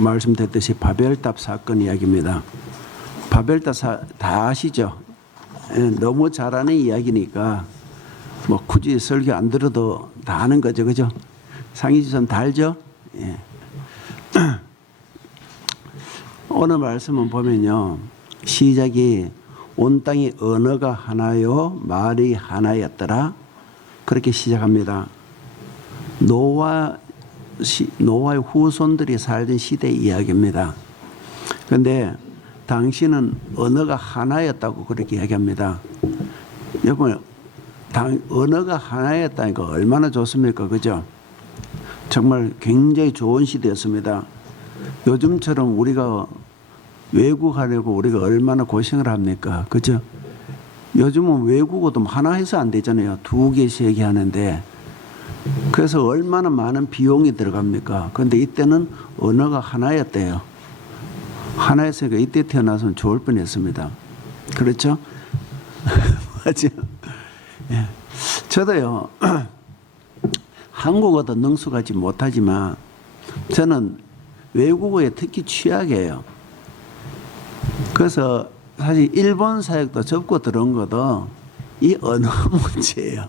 말씀드렸듯이 바벨탑 사건 이야기입니다. 바벨탑 다 아시죠? 너무 잘 아는 이야기니까 뭐 굳이 설교 안 들어도 다 아는 거죠, 그죠? 상희지선 다 알죠? 예. 오늘 말씀은 보면요, 시작이 온 땅이 언어가 하나요, 말이 하나였더라. 그렇게 시작합니다. 노아의 후손들이 살던 시대 이야기입니다. 그런데 당시는 언어가 하나였다고 그렇게 이야기합니다. 여러분, 언어가 하나였다니까 얼마나 좋습니까? 그죠? 정말 굉장히 좋은 시대였습니다. 요즘처럼 우리가 외국하려고 우리가 얼마나 고생을 합니까? 그죠? 요즘은 외국어도 하나 해서 안 되잖아요. 2개, 3개 하는데. 그래서 얼마나 많은 비용이 들어갑니까? 그런데 이때는 언어가 하나였대요. 하나였으니까 이때 태어나서는 좋을 뻔했습니다. 그렇죠? 맞죠? 예. 저도요, 한국어도 능숙하지 못하지만 저는 외국어에 특히 취약해요. 그래서 사실 일본 사역도 접고 들어온 것도 이 언어 문제예요.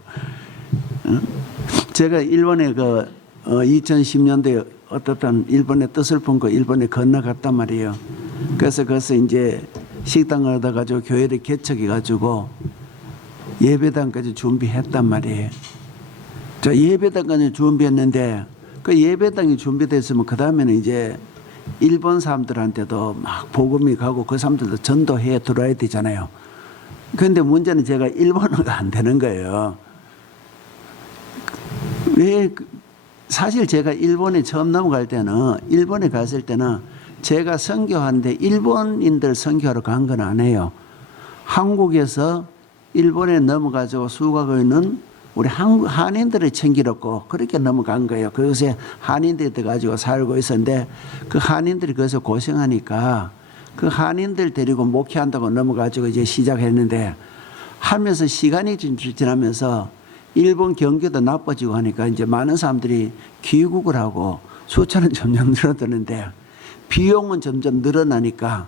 제가 일본에 2010년도에 어떻든 일본의 뜻을 품고 일본에 건너갔단 말이에요. 그래서 거기서 이제 식당을 얻어가지고 교회를 개척해가지고 예배당까지 준비했단 말이에요. 저 예배당까지 준비했는데 그 예배당이 준비됐으면 그 다음에는 이제 일본 사람들한테도 막 복음이 가고 그 사람들도 전도해 들어야 되잖아요. 그런데 문제는 제가 일본어가 안 되는 거예요. 왜 사실 제가 일본에 처음 넘어갈 때는 일본에 갔을 때는 제가 선교하는데 일본인들 선교하러 간 건 아니에요. 한국에서 일본에 넘어가지고 수고하고 있는 우리 한인들을 챙기려고 그렇게 넘어간 거예요. 그것에 한인들이 들어가지고 살고 있었는데 그 한인들이 거기서 고생하니까 그 한인들 데리고 목회한다고 넘어가지고 이제 시작했는데 하면서 시간이 지나면서 일본 경기도 나빠지고 하니까 이제 많은 사람들이 귀국을 하고 숫자는 점점 늘어드는데 비용은 점점 늘어나니까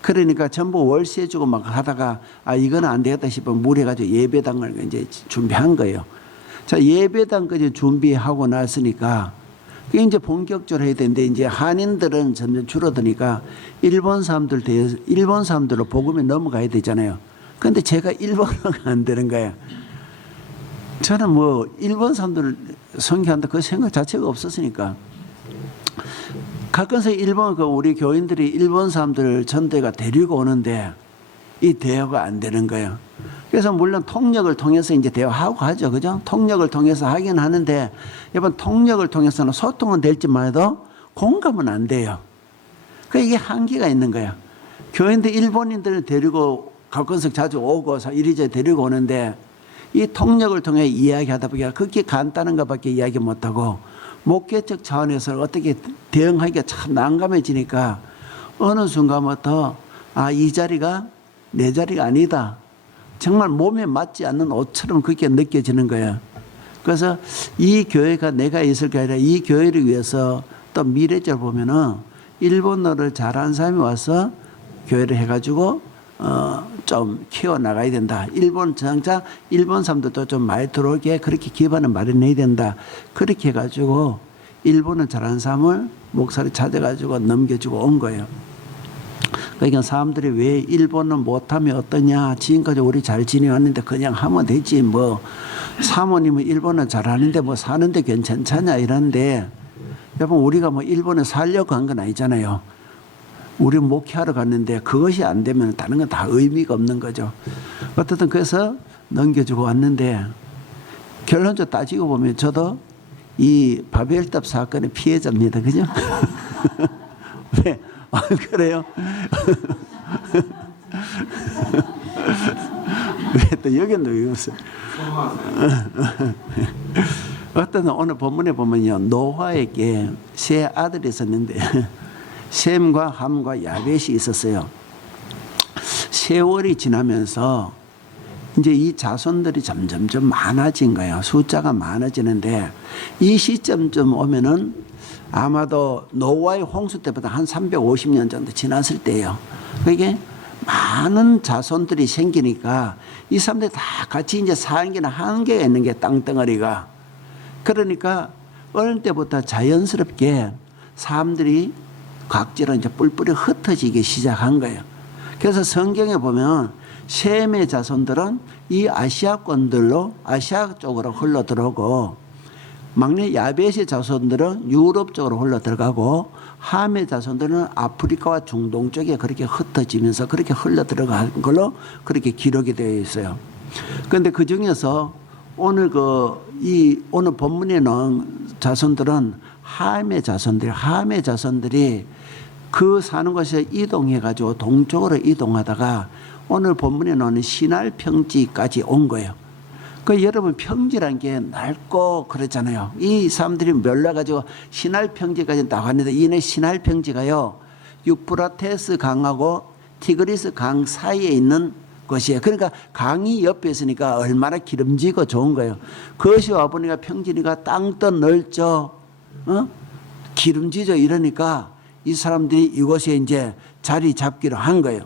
그러니까 전부 월세 주고 막 하다가 이거는 안 되겠다 싶으면 무리해가지고 예배당을 이제 준비한 거예요. 자, 예배당까지 준비하고 났으니까 이제 본격적으로 해야 되는데 이제 한인들은 점점 줄어드니까 일본 사람들로 복음에 넘어가야 되잖아요. 그런데 제가 일본어가 안 되는 거예요. 저는 뭐 일본 사람들 선교한다 그 생각 자체가 없었으니까 가끔씩 일본 우리 교인들이 일본 사람들 전대가 데리고 오는데 이 대화가 안 되는 거예요. 그래서 물론 통역을 통해서 이제 대화하고 하죠, 그죠? 통역을 통해서 하긴 하는데 이번 통역을 통해서는 소통은 될지만 해도 공감은 안 돼요. 그 이게 한계가 있는 거예요. 교인들 일본인들을 데리고 가끔씩 자주 오고 이리저리 데리고 오는데 이 통역을 통해 이야기하다 보니까 그렇게 간단한 것밖에 이야기 못하고 목회적 차원에서 어떻게 대응하기가 참 난감해지니까 어느 순간부터 이 자리가 내 자리가 아니다. 정말 몸에 맞지 않는 옷처럼 그렇게 느껴지는 거예요. 그래서 이 교회가 내가 있을 게 아니라 이 교회를 위해서 또 미래적으로 보면은 일본어를 잘하는 사람이 와서 교회를 해가지고 좀 키워나가야 된다. 일본 사람들도 좀 많이 들어오게 그렇게 기반을 마련해야 된다. 그렇게 해가지고 일본어 잘하는 사람을 목사를 찾아가지고 넘겨주고 온 거예요. 그러니까 사람들이 왜 일본어 못하면 어떠냐. 지금까지 우리 잘 지내왔는데 그냥 하면 되지. 뭐 사모님은 일본어 잘하는데 뭐 사는데 괜찮냐 이러는데 여러분 우리가 뭐 일본에 살려고 한 건 아니잖아요. 우리 목회하러 갔는데 그것이 안 되면 다른 건 다 의미가 없는 거죠. 어쨌든 그래서 넘겨주고 왔는데 결론적으로 따지고 보면 저도 이 바벨탑 사건의 피해자입니다. 그죠? 네. 그래요? 왜 또 여기는 왜 웃어요? 어떤 오늘 본문에 보면요. 노아에게 세 아들이 있었는데 셈과 함과 야벳이 있었어요. 세월이 지나면서 이제 이 자손들이 점점 많아진 거예요. 숫자가 많아지는데 이 시점쯤 오면은 아마도 노아의 홍수 때보다 한 350년 정도 지났을 때예요. 그게 많은 자손들이 생기니까 이 사람들이 다 같이 이제 사는 게 한계가 있는 게 땅덩어리가. 그러니까 어릴 때부터 자연스럽게 사람들이 각지로 이제 뿔뿔이 흩어지기 시작한 거예요. 그래서 성경에 보면 셈의 자손들은 이 아시아권들로 아시아 쪽으로 흘러 들어오고 막내 야벳의 자손들은 유럽 쪽으로 흘러 들어가고 함의 자손들은 아프리카와 중동 쪽에 그렇게 흩어지면서 그렇게 흘러 들어간 걸로 그렇게 기록이 되어 있어요. 그런데 그 중에서 오늘 오늘 본문에 나온 자손들은 함의 자손들이 그 사는 곳에서 이동해 가지고 동쪽으로 이동하다가 오늘 본문에 나오는 시날 평지까지 온 거예요. 그 여러분 평지란 게 넓고 그렇잖아요. 이 사람들이 몰려가지고 시날 평지까지 나왔는데 이내 시날 평지가요 유프라테스 강하고 티그리스 강 사이에 있는 것이에요. 그러니까 강이 옆에 있으니까 얼마나 기름지고 좋은 거예요. 그것이 와보니까 평지니까 땅도 넓죠, 기름지죠. 이러니까 이 사람들이 이곳에 이제 자리 잡기로 한 거예요.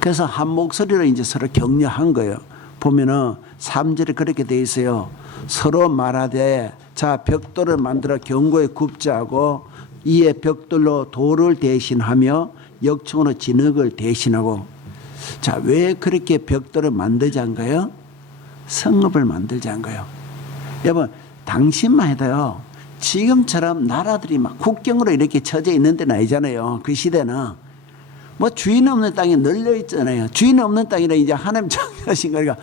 그래서 한 목소리로 이제 서로 격려한 거예요. 보면은 3절에 그렇게 돼 있어요. 서로 말하되 자 벽돌을 만들어 경고에 굽자하고 이에 벽돌로 돌을 대신하며 역청으로 진흙을 대신하고. 자, 왜 그렇게 벽돌을 만들자는 거예요? 성읍을 만들자는 거예요. 여러분 당신만 해도요 지금처럼 나라들이 막 국경으로 이렇게 쳐져 있는 데는 아니잖아요. 그 시대는 뭐 주인 없는 땅이 널려 있잖아요. 주인 없는 땅이라 이제 하나님 창조하신 거니까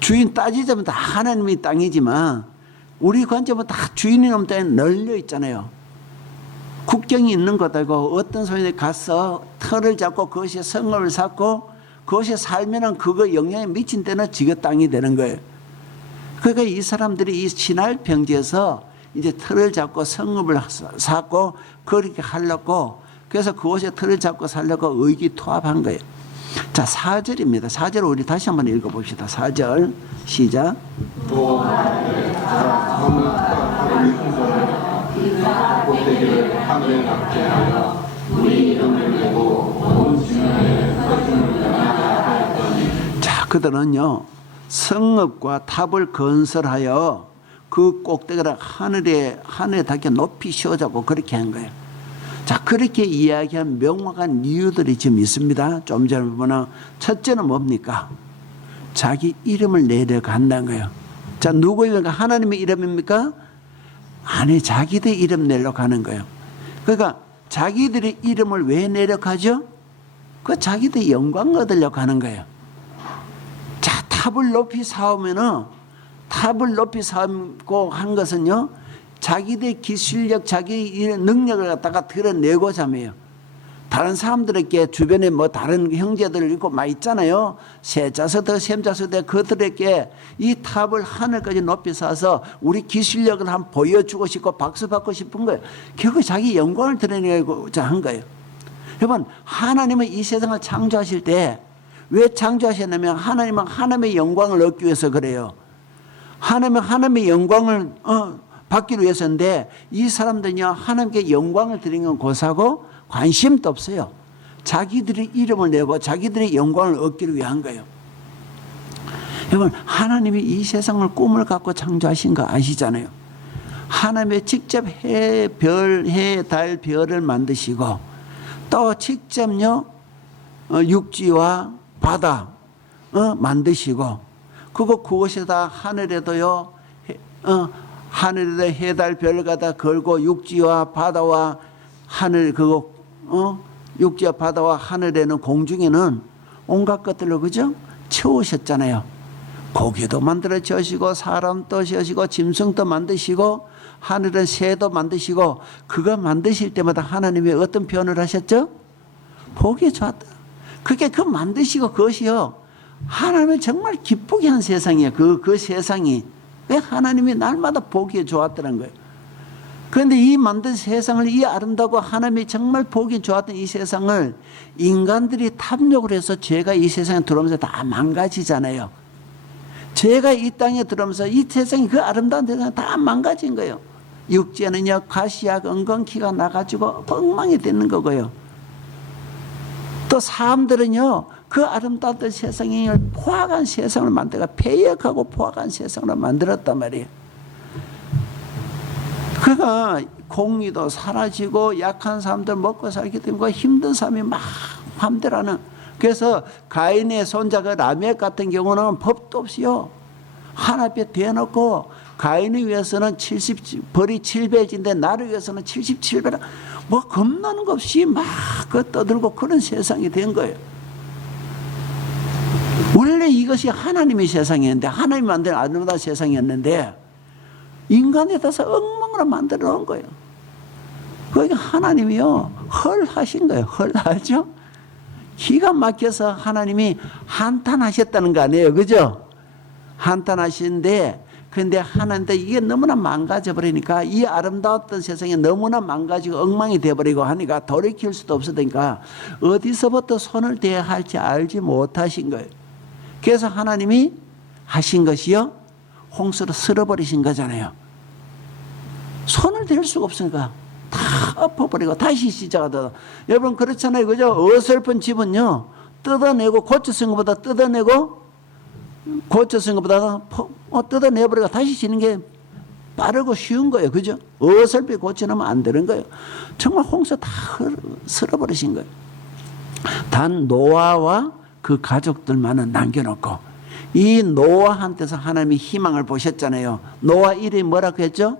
주인 따지자면 다 하나님의 땅이지만 우리 관점은 다 주인이 없는 땅에 널려 있잖아요. 국경이 있는 것이고 어떤 사람이 가서 터를 잡고 그것이 성읍을 쌓고 그것이 살면은 그거 영향이 미친 데는 지가 땅이 되는 거예요. 그러니까 이 사람들이 이 시날 평지에서 이제 틀을 잡고 성읍을 쌓고 그렇게 하려고 그래서 그곳에 틀을 잡고 살려고 의기투합한 거예요. 자, 4절입니다. 4절 우리 다시 한번 읽어봅시다. 4절 시작. 자, 그들은요 성읍과 탑을 건설하여 그 꼭대기를 하늘에 닿게 높이 씌워자고 그렇게 한 거예요. 자, 그렇게 이야기한 명확한 이유들이 지금 있습니다. 좀 전에 보면 첫째는 뭡니까? 자기 이름을 내려간다는 거예요. 자, 누구입니까? 하나님의 이름입니까? 아니, 자기들 이름 내려고 하는 거예요. 그러니까 자기들의 이름을 왜 내려가죠? 그 자기들 영광 얻으려고 하는 거예요. 자, 탑을 높이 쌓으면은 탑을 높이 쌓고 한 것은요 자기들의 기술력, 자기 능력을 갖다가 드러내고자 함이에요. 다른 사람들에게 주변에 뭐 다른 형제들 있고 막 있잖아요. 세자서더 셈자서더 그들에게 이 탑을 하늘까지 높이 쌓아서 우리 기술력을 한번 보여주고 싶고 박수 받고 싶은 거예요. 결국 자기 영광을 드러내고자 한 거예요. 여러분 하나님은 이 세상을 창조하실 때 왜 창조하셨냐면 하나님은 하나님의 영광을 얻기 위해서 그래요. 하나님은 하나님의 영광을 받기 위해서인데 이 사람들은요 하나님께 영광을 드리는 건 고사고 관심도 없어요. 자기들이 이름을 내고 자기들의 영광을 얻기를 위한 거예요. 여러분 하나님이 이 세상을 꿈을 갖고 창조하신 거 아시잖아요. 하나님이 직접 해, 달, 별을 만드시고 또 직접요 육지와 바다 만드시고 그곳에다 하늘에도요 하늘에다 해달 별 갖다 걸고 육지와 바다와 하늘 육지와 바다와 하늘에는 공중에는 온갖 것들로 그죠 채우셨잖아요. 고기도 만들어 지으시고 사람도 지으시고 짐승도 만드시고 하늘은 새도 만드시고 그거 만드실 때마다 하나님이 어떤 표현을 하셨죠? 보기 좋았다. 그게 그 만드시고 그것이요 하나님을 정말 기쁘게 한 세상이에요. 그 세상이 왜 하나님이 날마다 보기에 좋았다는 거예요. 그런데 이 만든 세상을 이 아름다고 하나님이 정말 보기 좋았던 이 세상을 인간들이 탐욕을 해서 죄가 이 세상에 들어오면서 다 망가지잖아요. 죄가 이 땅에 들어오면서 이 세상이 그 아름다운 세상이 다 망가진 거예요. 육지에는요 가시약 엉겅퀴가 나가지고 엉망이 되는 거고요. 또 사람들은요 그 아름다웠던 세상을 포악한 세상을 만들어 패역하고 포악한 세상을 만들었단 말이에요. 그러니까 공의도 사라지고 약한 사람들 먹고 살기 때문에 힘든 사람이 막 맘대로 하는. 그래서 가인의 손자가 라멕 같은 경우는 법도 없이요 하나 앞에 대놓고 가인을 위해서는 벌이 7배인데 나를 위해서는 77배라 뭐 겁나는 것 없이 막 떠들고 그런 세상이 된 거예요. 원래 이것이 하나님의 세상이었는데 하나님이 만든 아름다운 세상이었는데 인간에 따라서 엉망으로 만들어 놓은 거예요. 그러니까 하나님이요 헐하신 거예요. 헐하죠? 기가 막혀서 하나님이 한탄하셨다는 거 아니에요. 그죠? 한탄하시는데 근데 하나님도 이게 너무나 망가져 버리니까 이 아름다웠던 세상이 너무나 망가지고 엉망이 되어버리고 하니까 돌이킬 수도 없으니까 어디서부터 손을 대야 할지 알지 못하신 거예요. 그래서 하나님이 하신 것이요 홍수로 쓸어버리신 거잖아요. 손을 댈 수가 없으니까 다 엎어버리고 다시 시작하다. 여러분 그렇잖아요. 그죠? 어설픈 집은요 뜯어내고 고쳐 쓴 것보다 뜯어내고 고쳐 쓴 것보다 뜯어내버리고 다시 지는 게 빠르고 쉬운 거예요. 그죠? 어설프게 고쳐놓으면 안 되는 거예요. 정말 홍수 다 쓸어버리신 거예요. 단 노아와 그 가족들만은 남겨놓고 이 노아한테서 하나님이 희망을 보셨잖아요. 노아 이름이 뭐라고 했죠?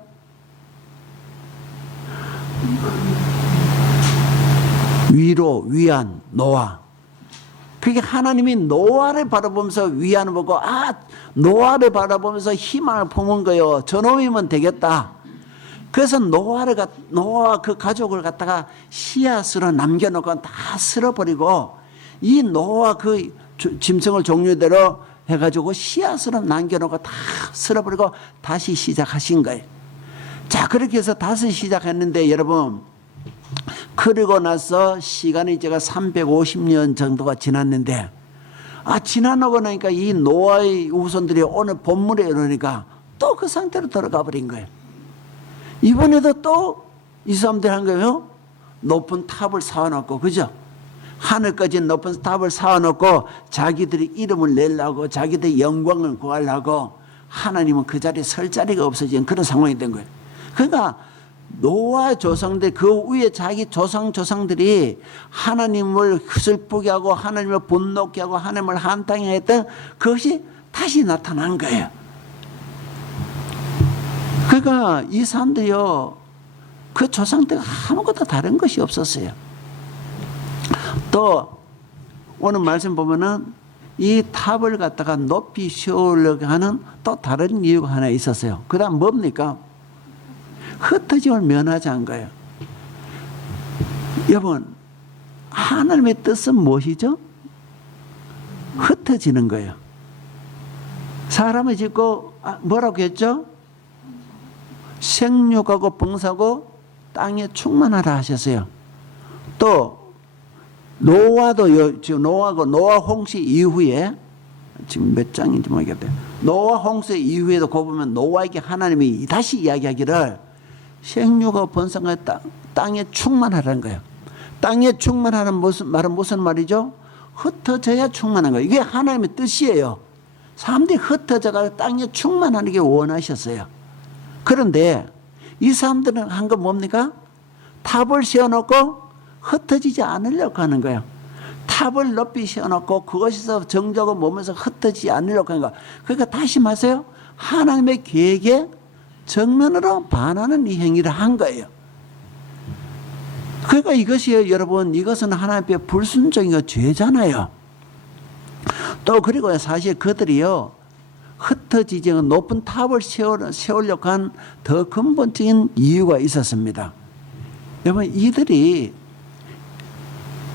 위로 위안 노아. 그게 하나님이 노아를 바라보면서 위안을 보고 노아를 바라보면서 희망을 품은 거예요. 저놈이면 되겠다. 그래서 노아 그 가족을 갖다가 씨앗으로 남겨놓고 다 쓸어버리고 이 노아 그 짐승을 종류대로 해가지고 씨앗으로 남겨놓고 다 쓸어버리고 다시 시작하신 거예요. 자 그렇게 해서 다시 시작했는데 여러분 그리고 나서 시간이 제가 350년 정도가 지났는데 지나고 나니까 이 노아의 후손들이 오늘 본문에 이르니까 또 그 상태로 들어가 버린 거예요. 이번에도 또 이 사람들이 한 거예요. 높은 탑을 쌓아놓고 그죠? 하늘까지 높은 탑을 쌓아놓고 자기들이 이름을 내려고 자기들의 영광을 구하려고 하나님은 그 자리에 설 자리가 없어진 그런 상황이 된 거예요. 그러니까 노아 조상들 그 위에 자기 조상들이 하나님을 슬프게 하고 하나님을 분노케 하고 하나님을 한탄하게 했던 그것이 다시 나타난 거예요. 그러니까 이 사람들이요 그 조상들과 아무것도 다른 것이 없었어요. 또 오늘 말씀 보면은 이 탑을 갖다가 높이 세우려고 하는 또 다른 이유가 하나 있었어요. 그 다음 뭡니까? 흩어짐을 면하자는 거예요. 여러분 하나님의 뜻은 무엇이죠? 흩어지는 거예요. 사람을 짓고 뭐라고 했죠? 생육하고 봉사하고 땅에 충만하라 하셨어요. 또 노아도 지금 노아 홍수 이후에 지금 몇 장인지 모르겠어요. 노아 홍수 이후에도 거 보면 노아에게 하나님이 다시 이야기하기를 생육하고 번성하여 땅에 충만하라는 거예요. 땅에 충만하는 말은 무슨 말이죠? 흩어져야 충만한 거예요. 이게 하나님의 뜻이에요. 사람들이 흩어져가 땅에 충만하는 게 원하셨어요. 그런데 이 사람들은 한 건 뭡니까? 탑을 세워놓고 흩어지지 않으려고 하는 거예요. 탑을 높이 세워놓고 그것에서 정적을 몸에서 흩어지지 않으려고 하는 거예요. 그러니까 다시 말해요. 하나님의 계획에 정면으로 반하는 이 행위를 한 거예요. 그러니까 이것이 여러분 이것은 하나님 앞에 불순종이고 죄잖아요. 또 그리고 사실 그들이요 흩어지지 않은 높은 탑을 세우려고 한 더 근본적인 이유가 있었습니다. 여러분 이들이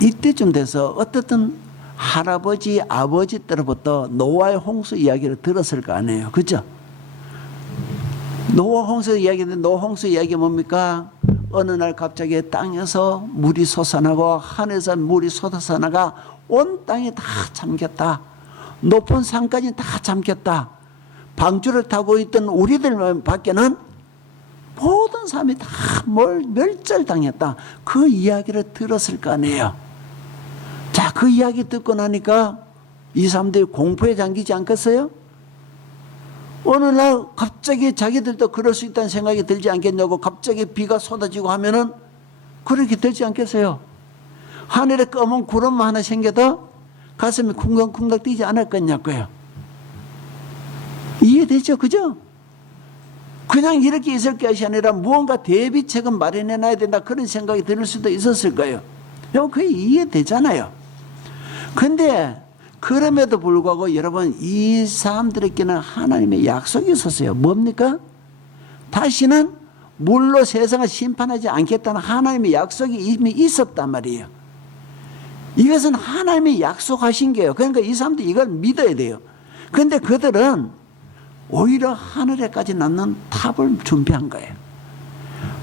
이때쯤 돼서 어떻든 할아버지 아버지 때로부터 노아의 홍수 이야기를 들었을 거 아니에요. 그죠? 노아 홍수 이야기인데 노아 홍수 이야기 뭡니까? 어느 날 갑자기 땅에서 물이 솟아나고 하늘에서 물이 솟아나가 온 땅이 다 잠겼다. 높은 산까지 다 잠겼다. 방주를 타고 있던 우리들 밖에는 모든 사람이 다 멸절당했다. 그 이야기를 들었을 거 아니에요. 자, 그 이야기 듣고 나니까 이 사람들이 공포에 잠기지 않겠어요? 어느 날 갑자기 자기들도 그럴 수 있다는 생각이 들지 않겠냐고, 갑자기 비가 쏟아지고 하면은 그렇게 되지 않겠어요? 하늘에 검은 구름 하나 생겨도 가슴이 쿵덕쿵덕 뛰지 않을 거냐고요. 이해되죠? 그죠? 그냥 이렇게 있을 것이 아니라 무언가 대비책은 마련해 놔야 된다, 그런 생각이 들 수도 있었을 거예요. 그게 이해되잖아요. 근데 그럼에도 불구하고 여러분, 이 사람들에게는 하나님의 약속이 있었어요. 뭡니까? 다시는 물로 세상을 심판하지 않겠다는 하나님의 약속이 이미 있었단 말이에요. 이것은 하나님이 약속하신 게요. 그러니까 이 사람들이 이걸 믿어야 돼요. 그런데 그들은 오히려 하늘에까지 낳는 탑을 준비한 거예요.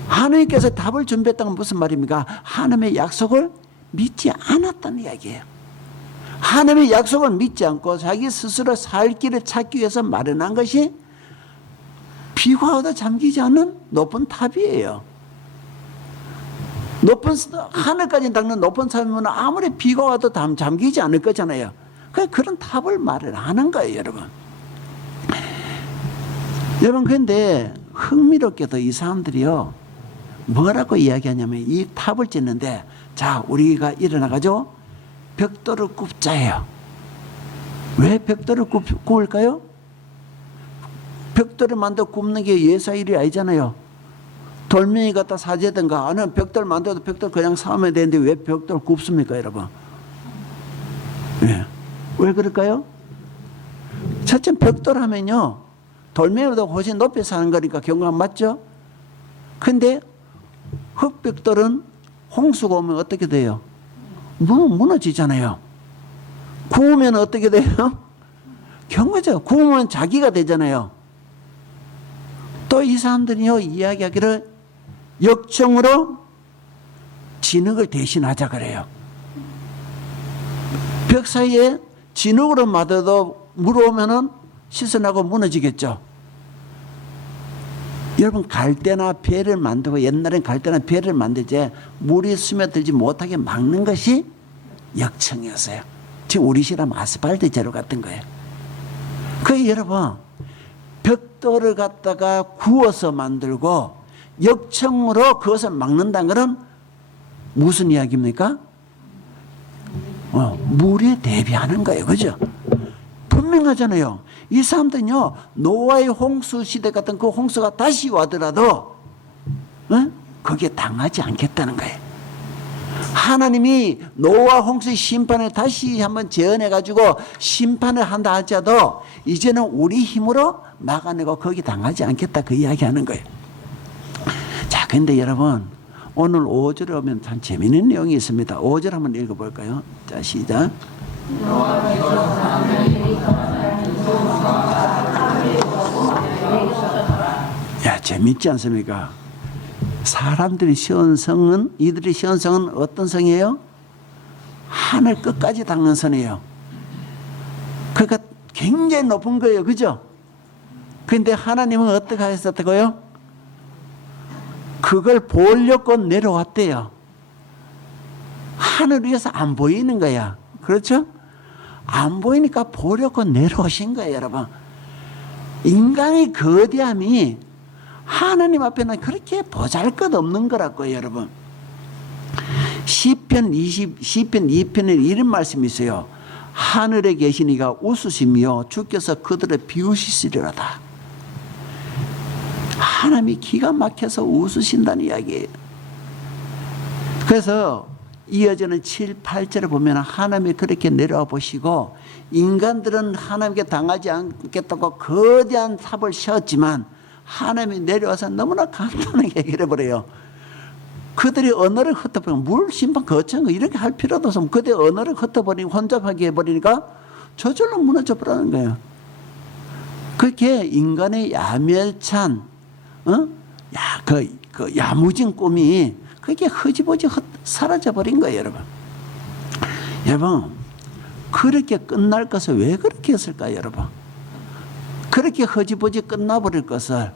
하나님께서 답을 준비했다는 건 무슨 말입니까? 하나님의 약속을 믿지 않았다는 이야기예요. 하나님의 약속을 믿지 않고 자기 스스로 살 길을 찾기 위해서 마련한 것이 비가 와도 잠기지 않는 높은 탑이에요. 하늘까지 닿는 높은 탑이면 아무리 비가 와도 잠기지 않을 거잖아요. 그런 탑을 마련하는 거예요, 여러분. 여러분, 그런데 흥미롭게도 이 사람들이요, 뭐라고 이야기하냐면 이 탑을 짓는데, 자, 우리가 일어나가지고 벽돌을 굽자예요. 왜 벽돌을 굽을까요? 벽돌을 만들어 굽는 게 예사 일이 아니잖아요. 돌멩이 갖다 사재든가, 아니면 벽돌 만들어도 벽돌 그냥 사면 되는데 왜 벽돌 굽습니까, 여러분? 네. 왜 그럴까요? 첫째, 벽돌 하면요, 돌멩이보다 훨씬 높이 사는 거니까 경감 맞죠? 근데 흙벽돌은 홍수가 오면 어떻게 돼요? 무너지잖아요. 구우면 어떻게 돼요? 경거죠. 구우면 자기가 되잖아요. 또 이 사람들이요, 이야기하기를 역청으로 진흙을 대신하자 그래요. 벽 사이에 진흙으로 맞아도 물 오면은 씻어나고 무너지겠죠. 여러분, 갈대나 배를 만들고, 옛날엔 갈대나 배를 만들지 물이 스며들지 못하게 막는 것이 역청이었어요. 지금 우리 시라면 아스팔트 재료 같은 거예요. 그게 여러분, 벽돌을 갖다가 구워서 만들고 역청으로 그것을 막는다는 것은 무슨 이야기입니까? 물에 대비하는 거예요. 그죠? 분명하잖아요. 이 사람들은요, 노아의 홍수 시대 같은 그 홍수가 다시 와더라도 거기에 당하지 않겠다는 거예요. 하나님이 노아 홍수의 심판을 다시 한번 재현해 가지고 심판을 한다 할지라도 이제는 우리 힘으로 막아내고 거기 당하지 않겠다, 그 이야기하는 거예요. 자, 근데 여러분, 오늘 5절에 오면 참 재미있는 내용이 있습니다. 5절 한번 읽어볼까요? 자, 시작. 야, 재밌지 않습니까? 사람들이 세운 성은, 이들이 세운 성은 어떤 성이에요? 하늘 끝까지 닿는 성이에요. 그러니까 굉장히 높은 거예요. 그죠? 근데 하나님은 어떻게 하셨다고요? 그걸 보려고 내려왔대요. 하늘 위에서 안 보이는 거야. 그렇죠? 안 보이니까 보려고 내려오신 거예요, 여러분. 인간의 거대함이 하나님 앞에는 그렇게 보잘것없는 거라고요, 여러분. 시편 2편에 이런 말씀이 있어요. 하늘에 계신 이가 웃으시며 주께서 그들을 비우시리로다. 하나님이 기가 막혀서 웃으신다는 이야기예요. 그래서 이어지는 7, 8절에 보면 하나님이 그렇게 내려와 보시고, 인간들은 하나님께 당하지 않겠다고 거대한 탑을 세웠지만 하나님이 내려와서 너무나 간단하게 얘기를 해버려요. 그들이 언어를 흩어버리면 물 심판 거창한 거 이렇게 할 필요도 없으면 그들의 언어를 흩어버리고 혼잡하게 해버리니까 저절로 무너져 버리는 거예요. 그렇게 인간의 야멸찬, 그 야무진 꿈이 그게 흐지부지 사라져버린 거예요, 여러분. 여러분, 그렇게 끝날 것을 왜 그렇게 했을까요, 여러분? 그렇게 흐지부지 끝나버릴 것을,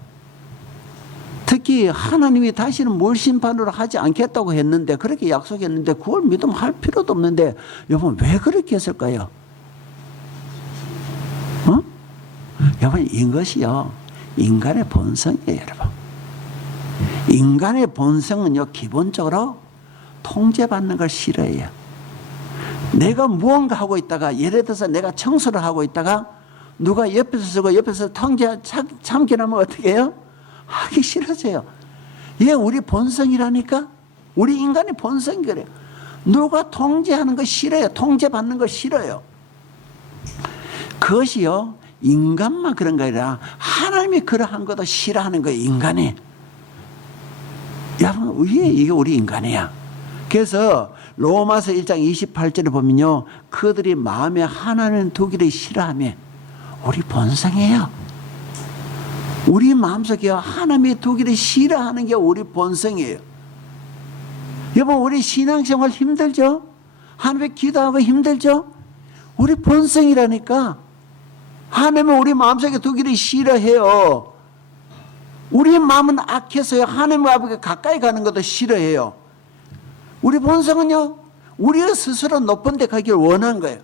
특히 특히 하나님이 다시는 물 심판으로 하지 않겠다고 했는데, 그렇게 약속했는데 그걸 믿음할 필요도 없는데 여러분 왜 그렇게 했을까요? 여러분 이것이요 인간의 본성이에요. 여러분 인간의 본성은요 기본적으로 통제받는 걸 싫어해요. 내가 무언가 하고 있다가, 예를 들어서 내가 청소를 하고 있다가 누가 옆에서 쓰고 옆에서 참견하면 어떻게 해요? 하기 싫어져요. 이게 우리 본성이라니까. 우리 인간의 본성이 그래요. 누가 통제하는 거 싫어요. 통제받는 거 싫어요. 그것이요 인간만 그런 거 아니라 하나님이 그러한 것도 싫어하는 거예요. 인간이. 여러분 이게 우리 인간이야. 그래서 로마서 1장 28절에 보면요 그들이 마음에 하나님 두기를 싫어하며, 우리 본성이에요. 우리 마음속에 하나님의 두기를 싫어하는 게 우리 본성이에요. 여러분 우리 신앙생활 힘들죠? 하나님께 기도하고 힘들죠? 우리 본성이라니까. 하나님은 우리 마음속에 두기를 싫어해요. 우리 마음은 악해서요 하나님 아버지가 가까이 가는 것도 싫어해요. 우리 본성은요 우리 스스로 높은 데 가기를 원하는 거예요.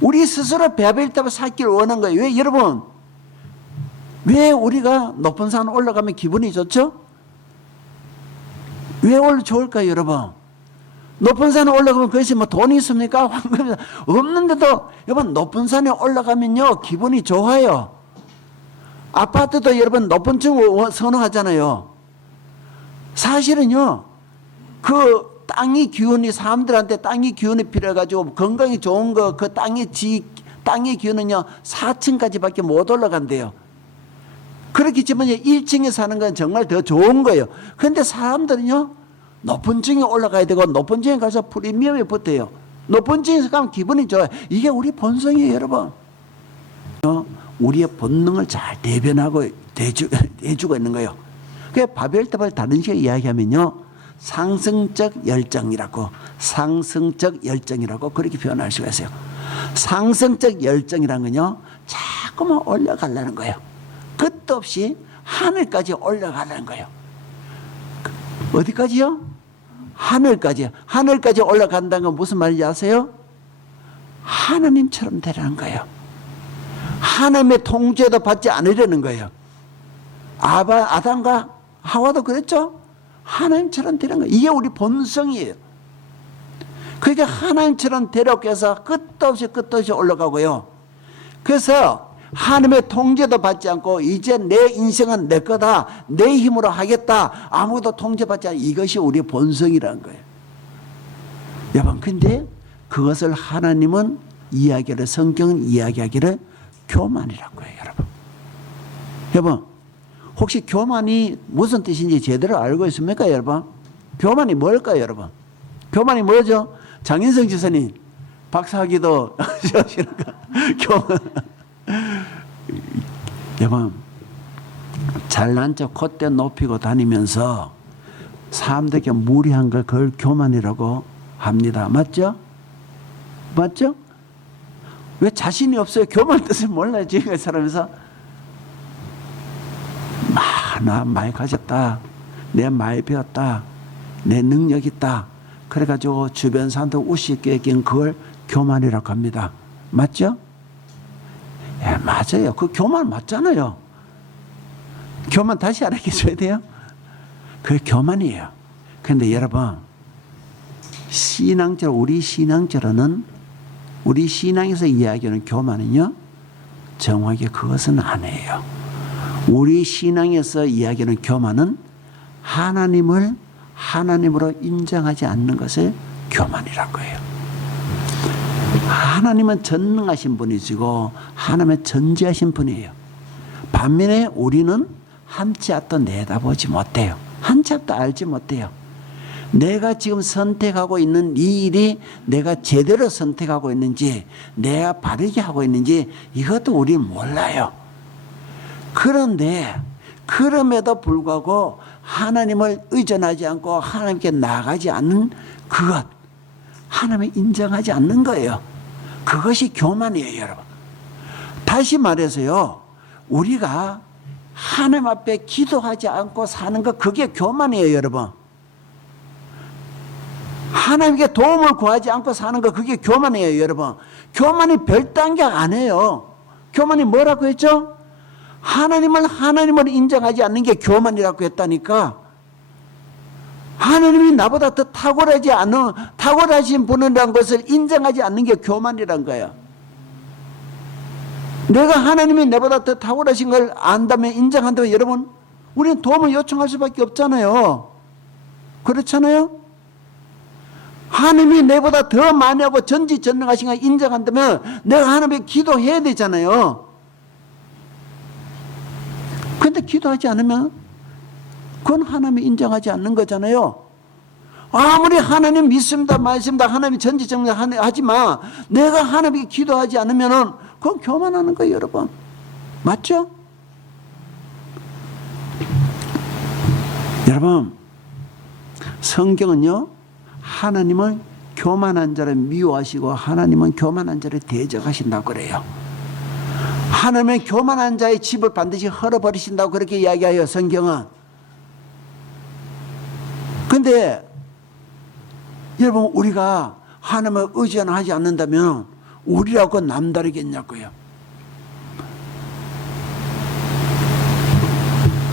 우리 스스로 베베일탑을 쌓기를 원하는 거예요. 왜 여러분? 왜 우리가 높은 산 올라가면 기분이 좋죠? 왜 좋을까요 여러분? 높은 산에 올라가면 그것이 뭐 돈이 있습니까? 황금이 없는데도 여러분 높은 산에 올라가면요 기분이 좋아요. 아파트도 여러분 높은 층 선호하잖아요. 사실은요 그 땅이 기운이, 사람들한테 땅이 기운이 필요해가지고 건강이 좋은 거, 그 땅의 기운은요 4층까지밖에 못 올라간대요. 그렇기 때문에 1층에 사는 건 정말 더 좋은 거예요. 그런데 사람들은요 높은 층에 올라가야 되고, 높은 층에 가서 프리미엄에 붙어요. 높은 층에서 가면 기분이 좋아요. 이게 우리 본성이에요 여러분. 우리의 본능을 잘 대변하고 해주고 있는 거예요. 그래서 바벨탑을 다른 식으로 이야기하면요 상승적 열정이라고 그렇게 표현할 수가 있어요. 상승적 열정이라는 건요 자꾸만 올라가려는 거예요. 끝도 없이 하늘까지 올라가려는 거예요. 어디까지요? 하늘까지 올라간다는 건 무슨 말인지 아세요? 하나님처럼 되라는 거예요. 하나님의 통제도 받지 않으려는 거예요. 아담과 하와도 그랬죠? 하나님처럼 되는 거예요. 이게 우리 본성이에요. 그러니까 하나님처럼 되려고 해서 끝도 없이 올라가고요. 그래서 하나님의 통제도 받지 않고 이제 내 인생은 내 거다, 내 힘으로 하겠다, 아무도 통제받지 않고, 이것이 우리 본성이라는 거예요. 여러분 근데 그것을 하나님은 성경은 이야기하기를 교만이라고 해요. 여러분 혹시 교만이 무슨 뜻인지 제대로 알고 있습니까 여러분? 교만이 뭘까요 여러분? 교만이 뭐죠? 장인성 지사님 박사학위도 교만. 여러분 잘난 척 콧대 높이고 다니면서 사람들에게 무리한 걸 그걸 교만이라고 합니다. 맞죠? 왜 자신이 없어요? 교만 뜻을 몰라요. 지금 사람에서 나 많이 가졌다, 내 많이 배웠다, 내 능력 있다, 그래가지고 주변 사람들 우습게 여긴 그걸 교만이라고 합니다. 맞죠? 예, 맞아요. 그 교만 맞잖아요. 교만 다시 알아계셔야 돼요. 그게 교만이에요. 그런데 여러분 우리 신앙에서 이야기하는 교만은요 정확히 그것은 아니에요. 우리 신앙에서 이야기하는 교만은 하나님을 하나님으로 인정하지 않는 것을 교만이라고 해요. 하나님은 전능하신 분이시고 하나님은 전지하신 분이에요. 반면에 우리는 한 치 앞도 내다보지 못해요. 한 치 앞도 알지 못해요. 내가 지금 선택하고 있는 이 일이 내가 제대로 선택하고 있는지, 내가 바르게 하고 있는지 이것도 우리는 몰라요. 그런데 그럼에도 불구하고 하나님을 의존하지 않고 하나님께 나가지 않는 그것, 하나님을 인정하지 않는 거예요. 그것이 교만이에요 여러분. 다시 말해서요 우리가 하나님 앞에 기도하지 않고 사는 것, 그게 교만이에요, 여러분. 하나님께 도움을 구하지 않고 사는 것, 그게 교만이에요, 여러분. 교만이 별단계 아니에요. 교만이 뭐라고 했죠? 하나님을 인정하지 않는 게 교만이라고 했다니까. 하나님이 나보다 더 탁월하신 분이라는 것을 인정하지 않는 게 교만이란 거예요. 내가 하나님이 내보다 더 탁월하신 걸 안다면, 인정한다면, 여러분, 우리는 도움을 요청할 수밖에 없잖아요. 그렇잖아요? 하나님이 내보다 더 많이 하고 전지전능하신 걸 인정한다면 내가 하나님께 기도해야 되잖아요. 그런데 기도하지 않으면 그건 하나님이 인정하지 않는 거잖아요. 아무리 하나님 믿습니다, 말씀다, 하나님이 전지전능하지만 내가 하나님께 기도하지 않으면 그건 교만하는 거예요, 여러분. 맞죠? 여러분, 성경은요, 하나님은 교만한 자를 미워하시고 하나님은 교만한 자를 대적하신다고 그래요. 하나님은 교만한 자의 집을 반드시 헐어버리신다고 그렇게 이야기해요, 성경은. 근데 여러분, 우리가 하나님을 의존하지 않는다면 우리라고 남다르겠냐고요.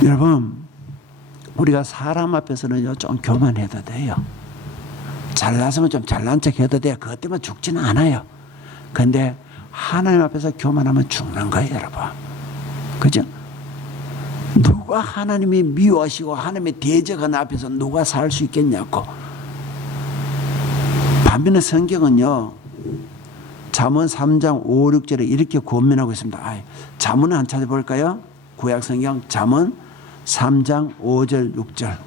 여러분, 우리가 사람 앞에서는요, 좀 교만해도 돼요. 잘났으면 좀 잘난 척 해도 돼요. 그것 때문에 죽지는 않아요. 근데 하나님 앞에서 교만하면 죽는 거예요, 여러분. 그죠? 누가 하나님이 미워하시고 하나님의 대적하는 앞에서 누가 살 수 있겠냐고. 반면에 성경은요, 잠언 3장 5, 6절에 이렇게 권면하고 있습니다. 잠언을 한 찾아볼까요? 구약 성경 잠언 3장 5절 6절.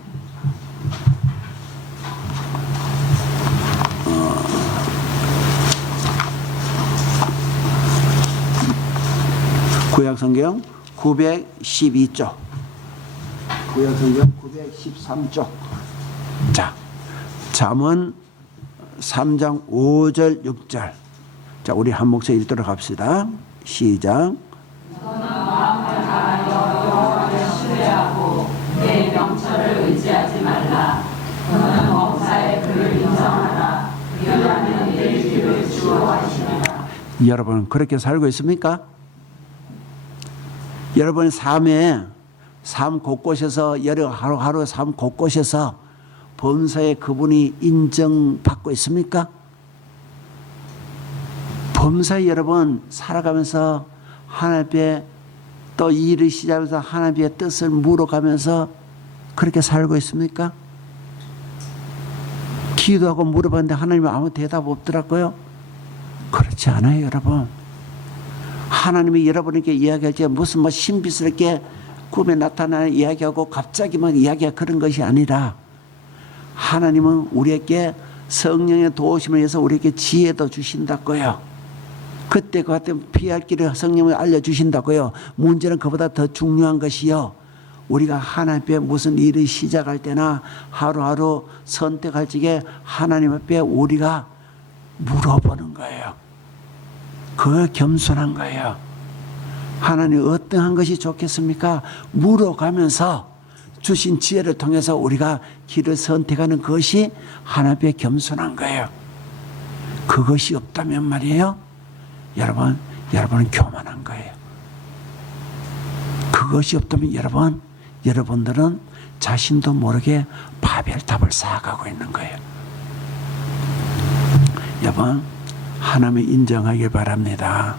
구약 성경 912쪽. 구약 성경 913쪽. 자, 잠언 3장 5절 6절. 자, 우리 한 목소리 읽도록 합시다. 시작. 너는 마음을 다하여 여호와를 신뢰하고 내 명철을 의지하지 말라. 너는 범사에 그를 인정하라. 그리하면 내 길을 주어하시리라. 여러분, 그렇게 살고 있습니까? 여러분 삶 곳곳에서, 하루하루 삶 곳곳에서 범사에 그분이 인정받고 있습니까? 범사에 여러분 살아가면서 하나님의 또 일을 시작해서 하나님의 뜻을 물어가면서 그렇게 살고 있습니까? 기도하고 물어봤는데 하나님은 아무 대답 없더라고요. 그렇지 않아요, 여러분. 하나님이 여러분에게 이야기할 때 무슨 신비스럽게 꿈에 나타나는 이야기하고 갑자기 막 이야기가 그런 것이 아니라, 하나님은 우리에게 성령의 도우심을 위해서 우리에게 지혜도 주신다고요. 그때 그 같은 피할 길을 성령을 알려주신다고요. 문제는 그보다 더 중요한 것이요, 우리가 하나님 앞에 무슨 일을 시작할 때나 하루하루 선택할 적에 하나님 앞에 우리가 물어보는 거예요. 그거 겸손한 거예요. 하나님 어떠한 것이 좋겠습니까? 물어가면서 주신 지혜를 통해서 우리가 길을 선택하는 것이 하나님 앞에 겸손한 거예요. 그것이 없다면 말이에요, 여러분은 교만한 거예요. 그것이 없다면 여러분들은 자신도 모르게 바벨탑을 쌓아가고 있는 거예요. 여러분, 하나님을 인정하길 바랍니다.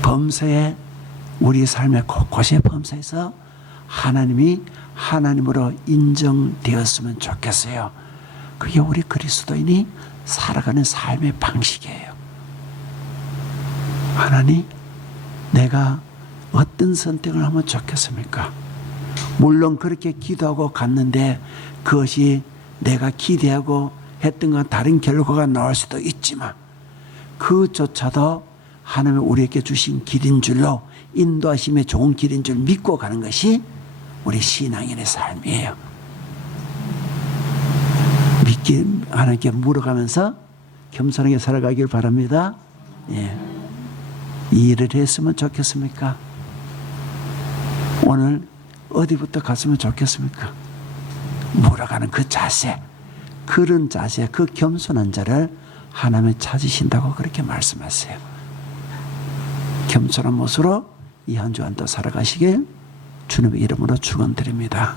범사에 우리 삶의 곳곳의 범사에서 하나님이 하나님으로 인정되었으면 좋겠어요. 그게 우리 그리스도인이 살아가는 삶의 방식이에요. 하나님, 내가 어떤 선택을 하면 좋겠습니까? 물론 그렇게 기도하고 갔는데 그것이 내가 기대하고 했던 건 다른 결과가 나올 수도 있지만, 그조차도 하나님이 우리에게 주신 길인 줄로, 인도하심의 좋은 길인 줄 믿고 가는 것이 우리 신앙인의 삶이에요. 하나님께 물어가면서 겸손하게 살아가길 바랍니다. 예. 일을 했으면 좋겠습니까? 오늘 어디부터 갔으면 좋겠습니까? 몰아가는 그 자세, 그런 자세, 그 겸손한 자를 하나님이 찾으신다고 그렇게 말씀하세요. 겸손한 모습으로 이 한 주간도 살아가시길 주님의 이름으로 축원드립니다.